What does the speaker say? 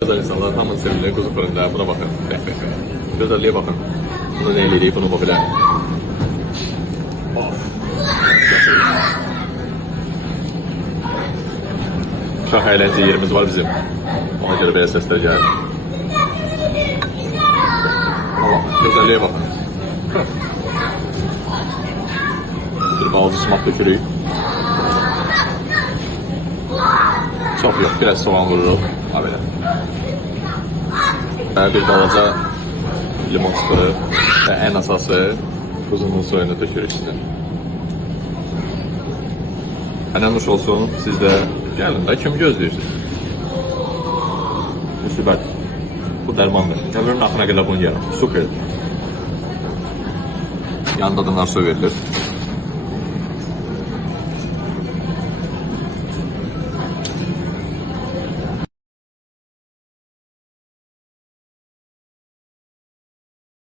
Güzel insanlar hamın sevilir kuzu fırında. Buna bakın. Güzelliğe bakın. Bunu neyleyip bunu bu bile. Uşaq əyləncə yerimiz var bizim. Ona görə belə səslər gəlir. Güzelliğe bakın. Bir balıcı sumaq dökürük. Çok yok, biraz soğan vururuq. Ha belə. Bir balaca limon sıxırıq və ən əsası quzunun soyunu dökürük içinə. Hənə nuş olsun, siz də gəlin də kim gözləyirsiniz? Müsibət, bu dərmandır. Ömrünün axına qədər bunu yerim, super. Yanında da narso verilir.